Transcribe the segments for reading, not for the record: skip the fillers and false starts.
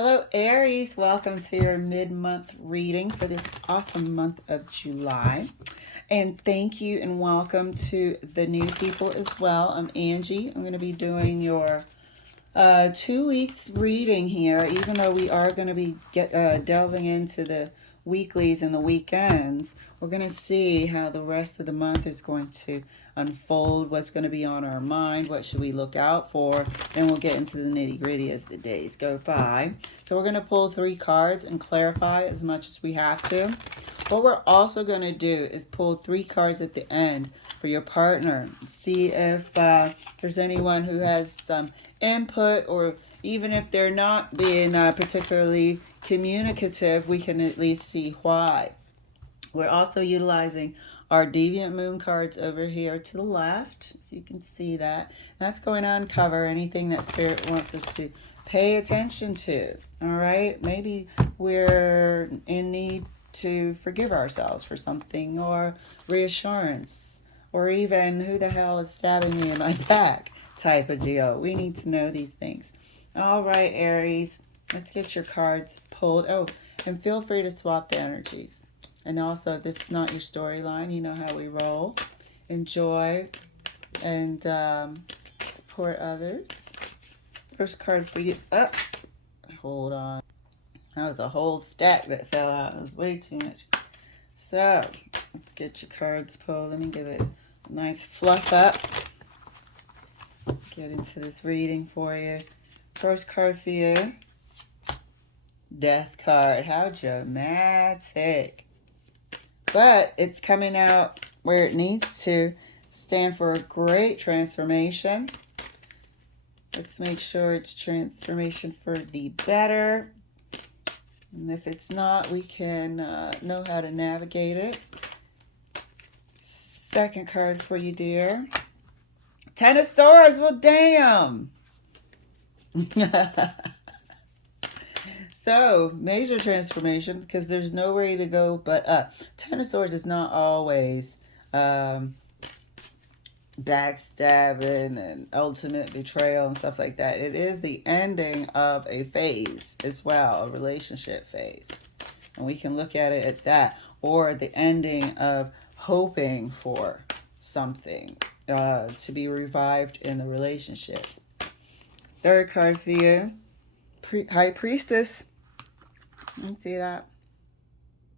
Hello, Aries. Welcome to your mid-month reading for this awesome month of July. And thank you and welcome to the new people as well. I'm Angie. I'm going to be doing your 2 weeks reading here, even though we are going to be delving into the weeklies and the weekends. We're going to see how the rest of the month is going to unfold, what's going to be on our mind, what should we look out for, and we'll get into the nitty gritty as the days go by. So we're going to pull 3 cards and clarify as much as we have to. What we're also going to do is pull 3 cards at the end for your partner. See if there's anyone who has some input, or even if they're not being particularly communicative, we can at least see why. We're also utilizing our Deviant Moon cards over here to the left, if you can see that. That's going to uncover anything that Spirit wants us to pay attention to. All right? Maybe we're in need to forgive ourselves for something, or reassurance, or even who the hell is stabbing me in my back type of deal. We need to know these things. All right, Aries, let's get your cards pulled. Oh, and feel free to swap the energies. And also, if this is not your storyline, you know how we roll. Enjoy and support others. First card for you. Oh, hold on. That was a whole stack that fell out. It was way too much. So, let's get your cards pulled. Let me give it a nice fluff up. Get into this reading for you. First card for you. Death card. How dramatic. But it's coming out where it needs to. Stand for a great transformation. Let's make sure it's transformation for the better. And if it's not, we can know how to navigate it. Second card for you, dear. Ten of Swords. Well, damn. So, major transformation, because there's no way to go but up. Ten of Swords is not always backstabbing and ultimate betrayal and stuff like that. It is the ending of a phase as well, a relationship phase. And we can look at it at that. Or the ending of hoping for something to be revived in the relationship. Third card for you. High Priestess. You see that?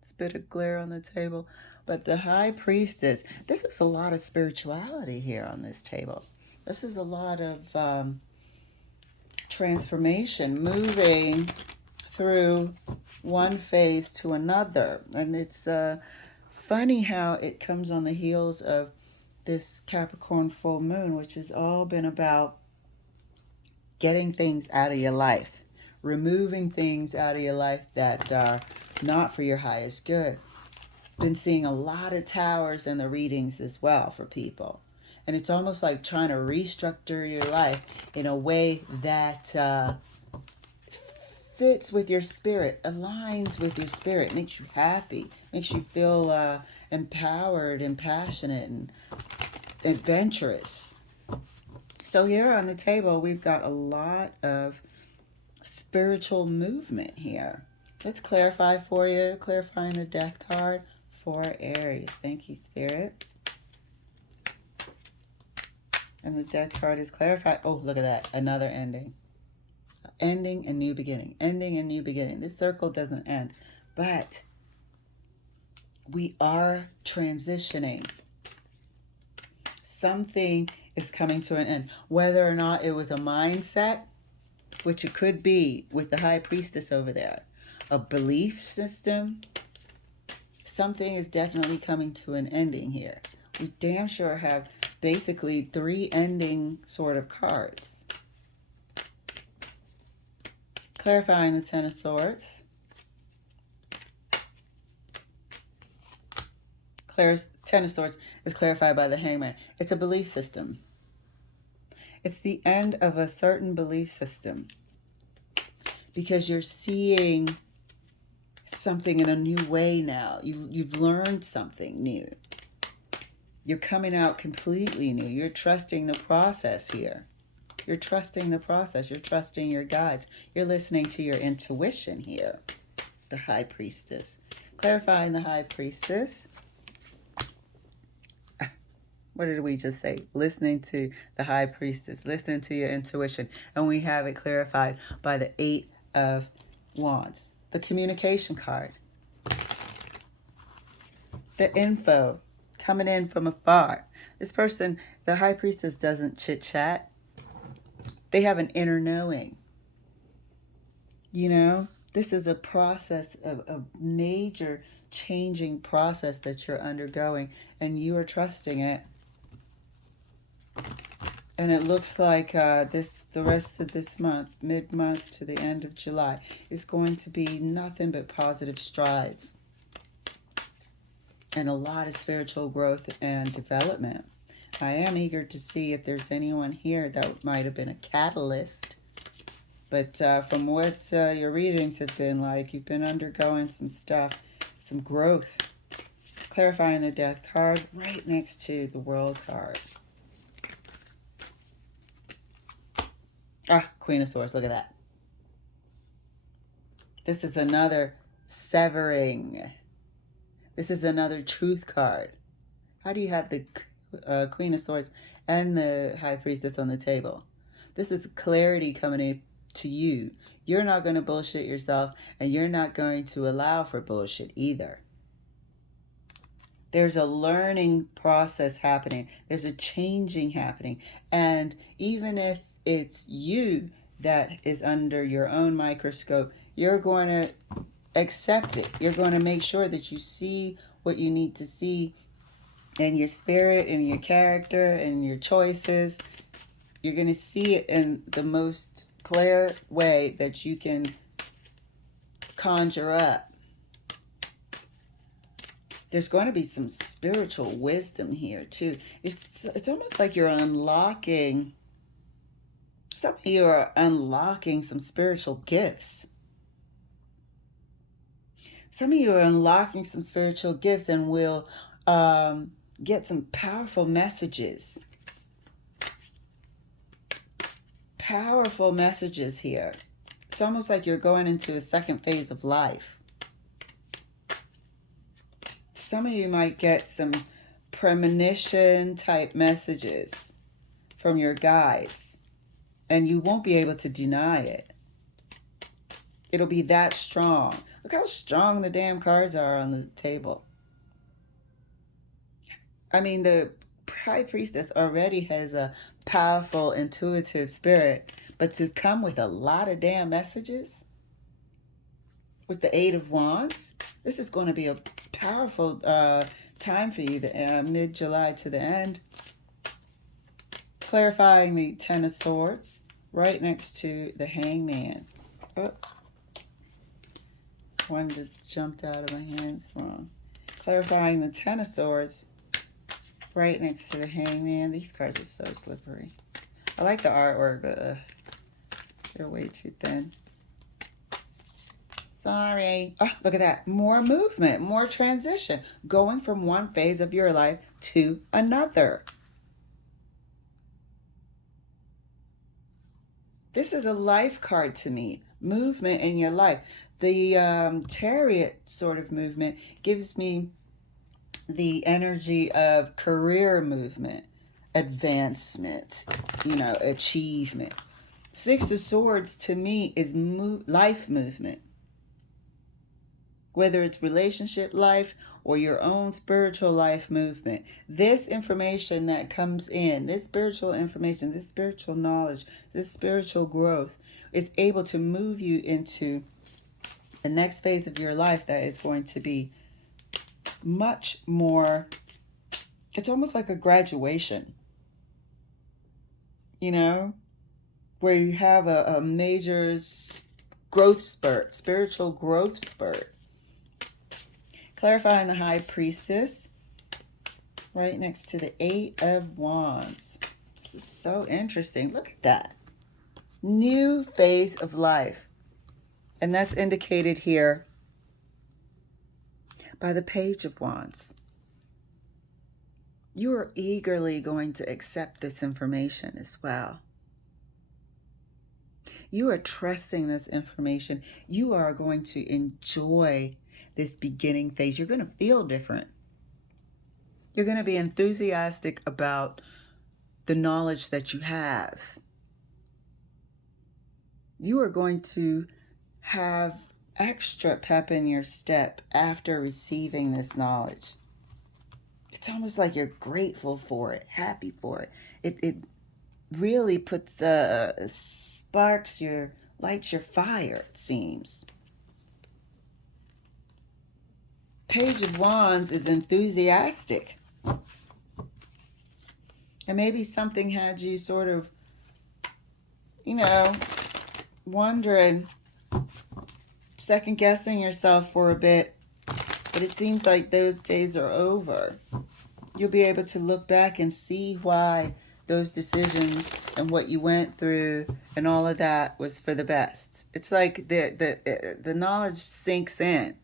It's a bit of glare on the table. But the High Priestess, this is a lot of spirituality here on this table. This is a lot of transformation, moving through one phase to another. And it's funny how it comes on the heels of this Capricorn full moon, which has all been about getting things out of your life, removing things out of your life that are not for your highest good. Been seeing a lot of towers in the readings as well for people. And it's almost like trying to restructure your life in a way that fits with your spirit, aligns with your spirit, makes you happy, makes you feel empowered and passionate and adventurous. So here on the table, we've got a lot of spiritual movement here. Let's clarify for you, clarifying the Death card for Aries. Thank you, Spirit. And the Death card is clarified. Oh, look at that. Another ending. Ending and new beginning. Ending and new beginning. This circle doesn't end. But we are transitioning. Something is coming to an end. Whether or not it was a mindset, which it could be with the High Priestess over there, a belief system, something is definitely coming to an ending here. We damn sure have basically 3 ending sort of cards. Clarifying the Ten of Swords. Ten of Swords is clarified by the Hangman. It's a belief system. It's the end of a certain belief system. Because you're seeing something in a new way now. You've learned something new. You're coming out completely new. You're trusting the process here. You're trusting the process. You're trusting your guides. You're listening to your intuition here. The High Priestess. Clarifying the High Priestess. What did we just say? Listening to the High Priestess. Listening to your intuition. And we have it clarified by the Eight of Wands. The communication card. The info coming in from afar. This person, the High Priestess, doesn't chit-chat. They have an inner knowing. You know, this is a process of a major changing process that you're undergoing, and you are trusting it. And it looks like the rest of this month, mid-month to the end of July, is going to be nothing but positive strides. And a lot of spiritual growth and development. I am eager to see if there's anyone here that might have been a catalyst. But from what your readings have been like, you've been undergoing some stuff, some growth. Clarifying the Death card right next to the World card. Ah, Queen of Swords, look at that. This is another severing. This is another truth card. How do you have the Queen of Swords and the High Priestess on the table? This is clarity coming in to you. You're not going to bullshit yourself, and you're not going to allow for bullshit either. There's a learning process happening. There's a changing happening. And even if it's you that is under your own microscope, you're going to accept it. You're going to make sure that you see what you need to see in your spirit, in your character, in your choices. You're going to see it in the most clear way that you can conjure up. There's going to be some spiritual wisdom here too. It's almost like you're unlocking, some of you are unlocking some spiritual gifts. Some of you are unlocking some spiritual gifts and will get some powerful messages. Powerful messages here. It's almost like you're going into a second phase of life. Some of you might get some premonition type messages from your guides, and you won't be able to deny it. It'll be that strong. Look how strong the damn cards are on the table. I mean, the High Priestess already has a powerful, intuitive spirit, but to come with a lot of damn messages with the Eight of Wands, this is going to be a powerful time for you, the mid-July to the end. Clarifying the Ten of Swords right next to the Hangman. Oh. One just jumped out of my hands wrong. Clarifying the Ten of Swords right next to the Hangman. These cards are so slippery. I like the artwork, but they're way too thin. Sorry. Oh, look at that. More movement, more transition. Going from one phase of your life to another. This is a life card to me. Movement in your life. The Chariot sort of movement gives me the energy of career movement, advancement, achievement. Six of Swords to me is life movement. Whether it's relationship life or your own spiritual life movement. This information that comes in, this spiritual information, this spiritual knowledge, this spiritual growth is able to move you into the next phase of your life that is going to be much more, it's almost like a graduation, where you have a major growth spurt, spiritual growth spurt. Clarifying the High Priestess right next to the Eight of Wands. This is so interesting. Look at that. New phase of life. And that's indicated here by the Page of Wands. You are eagerly going to accept this information as well. You are trusting this information. You are going to enjoy this beginning phase. You're going to feel different. You're going to be enthusiastic about the knowledge that you have. You are going to have extra pep in your step after receiving this knowledge. It's almost like you're grateful for it, happy for it. It really puts the lights your fire, it seems. Page of Wands is enthusiastic. And maybe something had you sort of, wondering, second guessing yourself for a bit. But it seems like those days are over. You'll be able to look back and see why those decisions and what you went through and all of that was for the best. It's like the knowledge sinks in.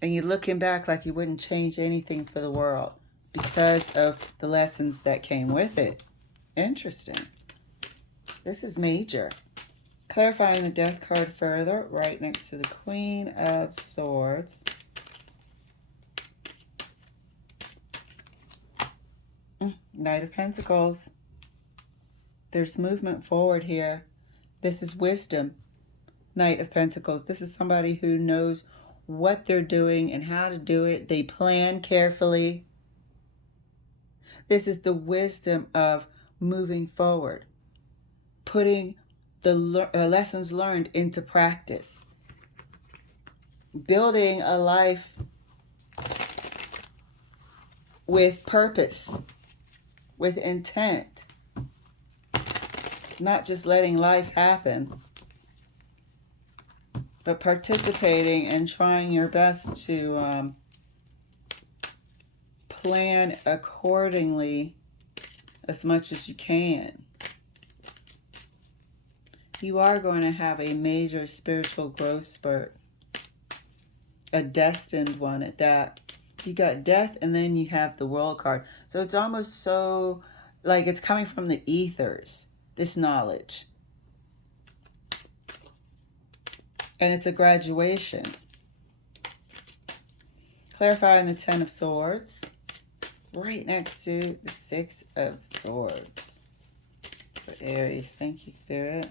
And you're looking back like you wouldn't change anything for the world because of the lessons that came with it. Interesting. This is major. Clarifying the Death card further, right next to the Queen of Swords. Knight of Pentacles. There's movement forward here. This is wisdom. Knight of Pentacles. This is somebody who knows what they're doing and how to do it. They plan carefully. This is the wisdom of moving forward, putting the lessons learned into practice, building a life with purpose, with intent, not just letting life happen, but participating and trying your best to plan accordingly as much as you can. You are going to have a major spiritual growth spurt, a destined one at that. You got Death, and then you have the World card. So it's almost so like it's coming from the ethers, this knowledge. And it's a graduation. Clarifying the Ten of Swords, right next to the Six of Swords. For Aries, thank you, Spirit.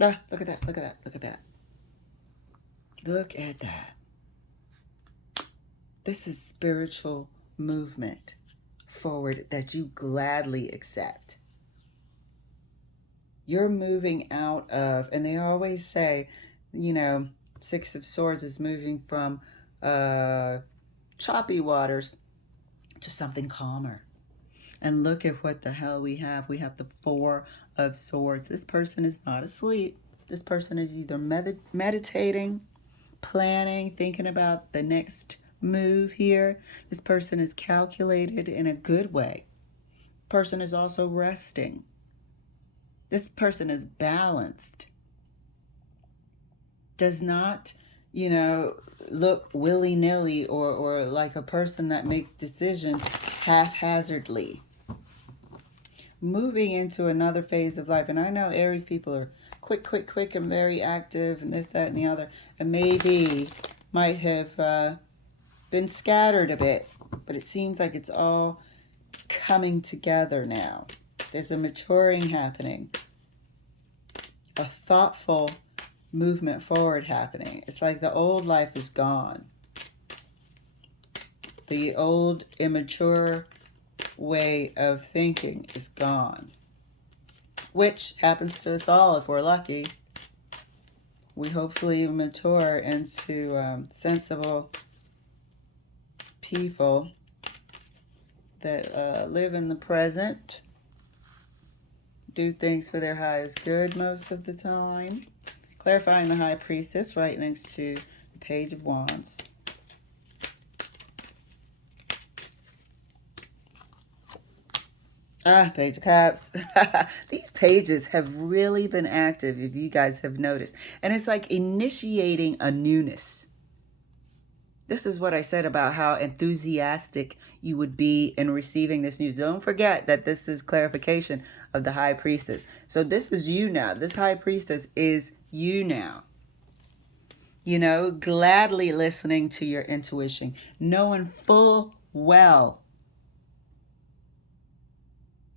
Ah, look at that, look at that, look at that. Look at that. This is spiritual movement forward that you gladly accept. You're moving out of, and they always say, Six of Swords is moving from choppy waters to something calmer. And look at what the hell we have. We have the Four of Swords. This person is not asleep. This person is either meditating, planning, thinking about the next move here. This person is calculated in a good way. Person is also resting. This person is balanced. Does not, look willy-nilly or like a person that makes decisions haphazardly. Moving into another phase of life. And I know Aries people are quick, and very active and this, that, and the other. And maybe might have been scattered a bit. But it seems like it's all coming together now. There's a maturing happening. A thoughtful movement forward happening. It's like the old life is gone. The old immature way of thinking is gone. Which happens to us all if we're lucky. We hopefully mature into sensible people that live in the present, do things for their highest good most of the time. Clarifying the High Priestess right next to the Page of Wands. Page of Cups. These pages have really been active, if you guys have noticed. And it's like initiating a newness. This is what I said about how enthusiastic you would be in receiving this news. Don't forget that this is clarification of the high priestess. So this is you now. This high priestess is you now. You know, gladly listening to your intuition, knowing full well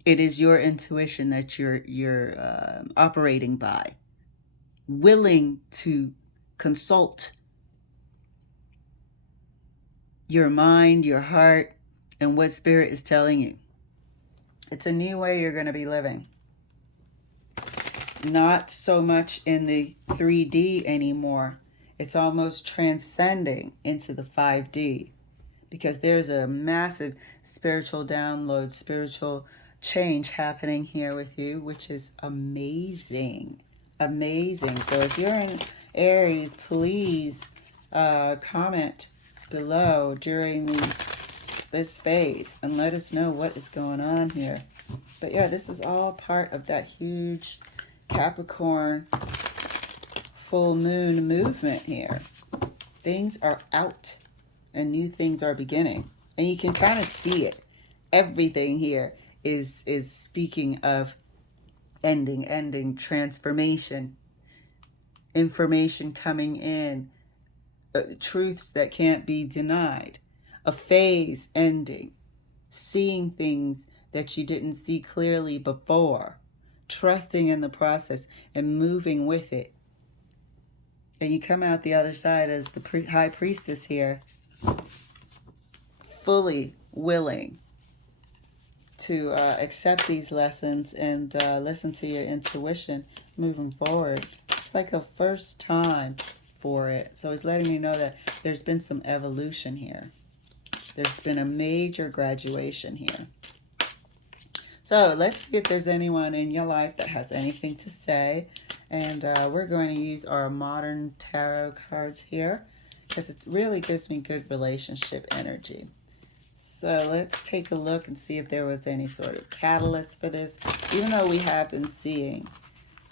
it is your intuition that you're operating by, willing to consult your mind, your heart, and what spirit is telling you. It's a new way you're going to be living. Not so much in the 3D anymore. It's almost transcending into the 5D, because there's a massive spiritual download, spiritual change happening here with you, which is amazing. Amazing. So if you're in Aries, please comment below during this phase and let us know what is going on here. But yeah, this is all part of that huge Capricorn full moon movement here. Things are out and new things are beginning. And you can kind of see it. Everything here is speaking of ending, transformation, information coming in, truths that can't be denied, a phase ending, seeing things that you didn't see clearly before, trusting in the process and moving with it. And you come out the other side as the high priestess here, fully willing to accept these lessons and listen to your intuition moving forward. It's like a first time for it. So he's letting me know that there's been some evolution here. There's been a major graduation here. So let's see if there's anyone in your life that has anything to say. And we're going to use our modern tarot cards here, because it really gives me good relationship energy. So let's take a look and see if there was any sort of catalyst for this, even though we have been seeing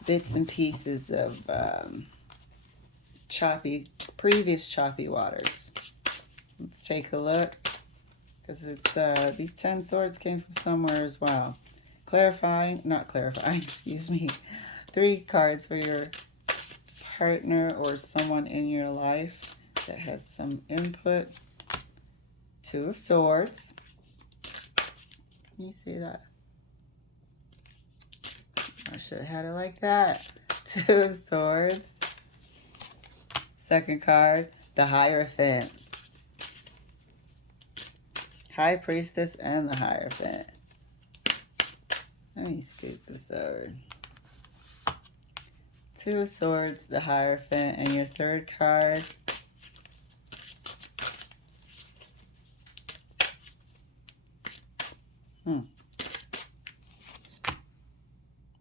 bits and pieces of previous choppy waters. Let's take a look, because it's these 10 swords came from somewhere as well. Not clarifying, excuse me. 3 cards for your partner or someone in your life that has some input. 2 of Swords. Can you see that? I should have had it like that. 2 of Swords. Second card, the Hierophant. High Priestess and the Hierophant. Let me scoot this over. 2 of Swords, the Hierophant, and your third card,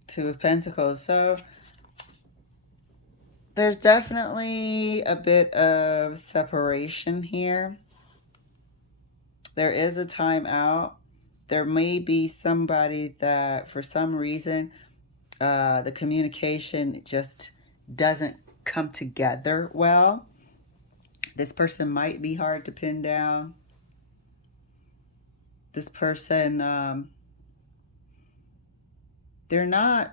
Two of Pentacles. So there's definitely a bit of separation here. There is a time out. There may be somebody that for some reason the communication just doesn't come together well. This person might be hard to pin down. This person, they're not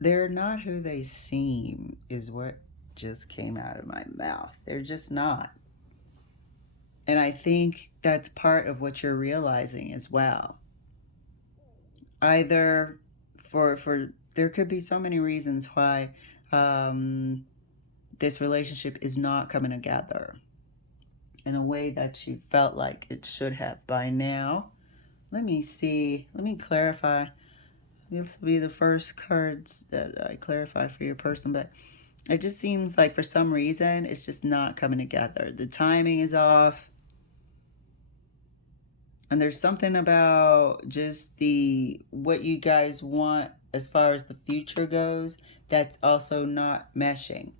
who they seem, is what just came out of my mouth. They're just not. And I think that's part of what you're realizing as well. Either for there could be so many reasons why this relationship is not coming together in a way that you felt like it should have by now. Let me see. Let me clarify. This will be the first cards that I clarify for your person, but it just seems like for some reason it's just not coming together. The timing is off. And there's something about just what you guys want as far as the future goes that's also not meshing.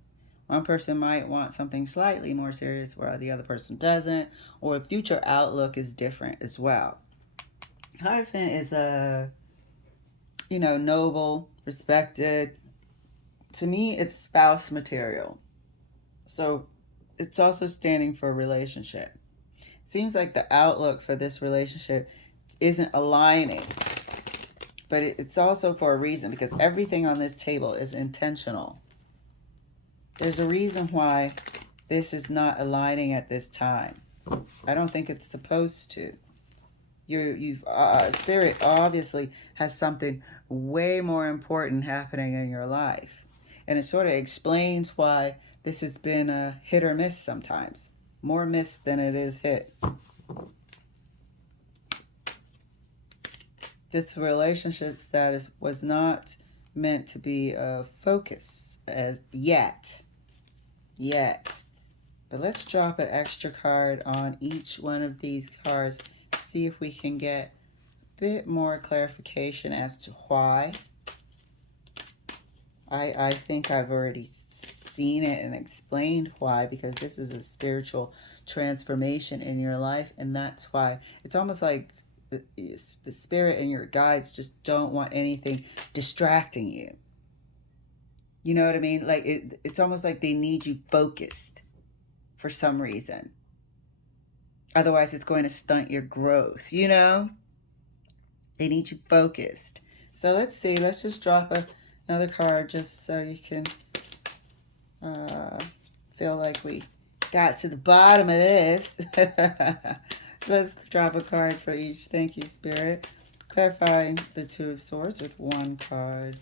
One person might want something slightly more serious while the other person doesn't, or a future outlook is different as well. Hierophant is noble, respected. To me, it's spouse material. So it's also standing for a relationship. Seems like the outlook for this relationship isn't aligning, but it's also for a reason, because everything on this table is intentional. There's a reason why this is not aligning at this time. I don't think it's supposed to. Spirit obviously has something way more important happening in your life, and it sort of explains why this has been a hit or miss sometimes, more miss than it is hit. This relationship status was not meant to be a focus as yet. But let's drop an extra card on each one of these cards, see if we can get a bit more clarification as to why. I think I've already seen it and explained why, because this is a spiritual transformation in your life, and that's why. It's almost like the spirit and your guides just don't want anything distracting you. You know what I mean? Like it's almost like they need you focused for some reason. Otherwise, it's going to stunt your growth, you know? They need you focused. So let's see. Let's just drop another card just so you can feel like we got to the bottom of this. Let's drop a card for each. Thank you, Spirit. Clarifying the Two of Swords with one card.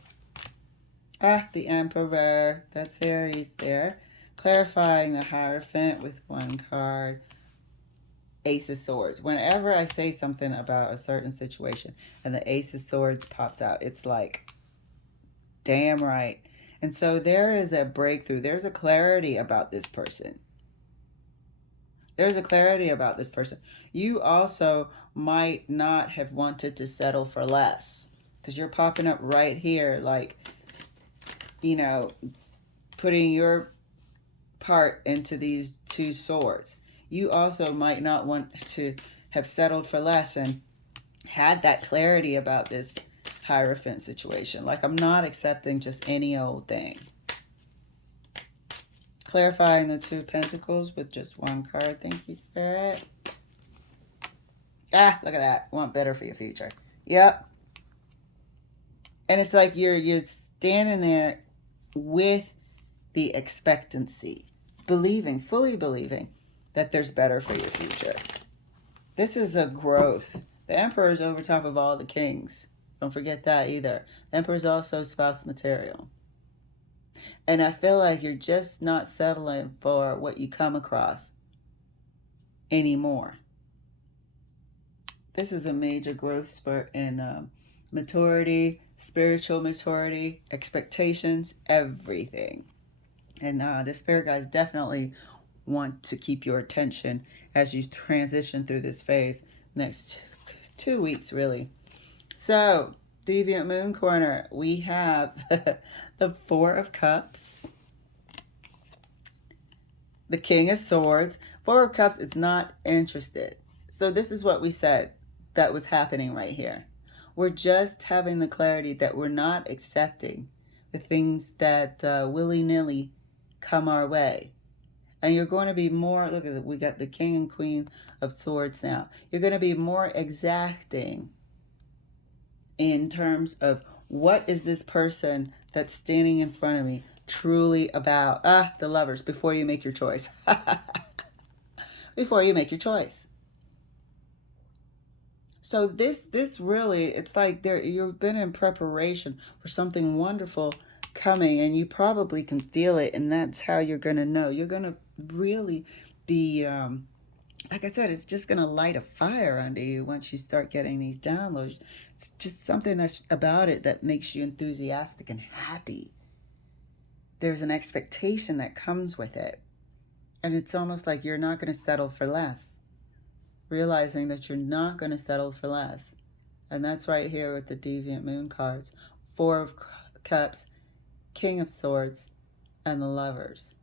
The Emperor. That's Aries there. Clarifying the Hierophant with one card. Ace of Swords. Whenever I say something about a certain situation and the Ace of Swords pops out, it's like, damn right. And so there is a breakthrough. There's a clarity about this person. There's a clarity about this person. You also might not have wanted to settle for less, because you're popping up right here, like, you know, putting your part into these two swords. You also might not want to have settled for less and had that clarity about this Hierophant situation. Like, I'm not accepting just any old thing. Clarifying the Two of Pentacles with just one card. Thank you, Spirit. Look at that. Want better for your future. Yep. And it's like you're standing there with the expectancy, fully believing that there's better for your future. This is a growth. The Emperor is over top of all the kings. Don't forget that either. The Emperor is also spouse material. And I feel like you're just not settling for what you come across anymore. This is a major growth spurt in maturity, spiritual maturity, expectations, everything. And the spirit guides definitely want to keep your attention as you transition through this phase next 2 weeks, really. So, Deviant Moon Corner, we have the Four of Cups, the King of Swords. Four of Cups is not interested. So this is what we said that was happening right here. We're just having the clarity that we're not accepting the things that willy-nilly come our way. And you're going to be more, look at it, we got the King and Queen of Swords now. You're going to be more exacting in terms of what is this person that's standing in front of me truly about. The Lovers, before you make your choice. Before you make your choice. So this really, it's like you've been in preparation for something wonderful coming, and you probably can feel it, and that's how you're going to know. You're going to really be, like I said, it's just going to light a fire under you once you start getting these downloads. It's just something that's about it that makes you enthusiastic and happy. There's an expectation that comes with it. And it's almost like you're not going to settle for less. Realizing that you're not going to settle for less. And that's right here with the Deviant Moon cards. Four of Cups, King of Swords, and the Lovers.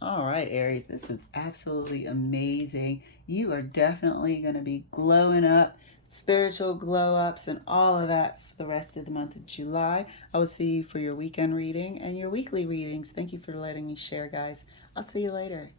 All right, Aries, this was absolutely amazing. You are definitely going to be glowing up. spiritual glow ups and all of that for the rest of the month of July. I will see you for your weekend reading and your weekly readings. Thank you for letting me share, guys. I'll see you later.